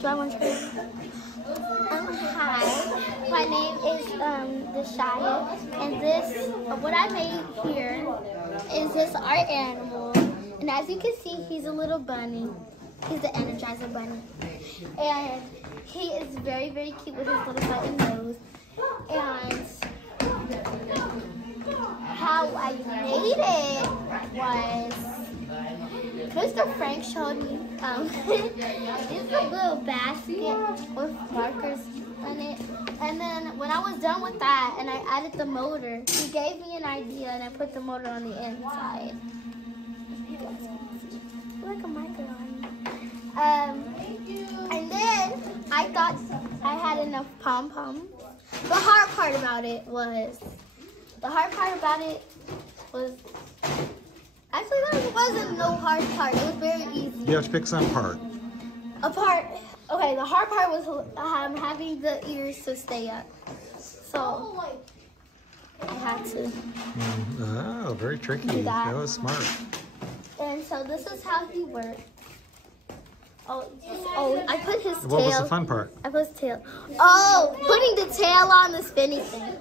Do I want to? Hi, my name is Dashiya, and what I made here is this art animal. And as you can see, he's a little bunny. He's the Energizer Bunny. And he is very, very cute with his little button nose. And how I made it was, Mr. Frank showed me it's a little basket with markers on it. And then when I was done with that and I added the motor, he gave me an idea and I put the motor on the inside. Like a marker on it. And then I thought I had enough pom-poms. The hard part about it was, actually there wasn't no hard part. It was very easy. You have to pick some part. Okay, the hard part was having the ears to stay up. So I had to. Oh, very tricky. Do that. That was smart. And so this is how he worked. Oh, I put his tail. What was the fun part? I put his tail. Oh, putting the tail on the spinny thing.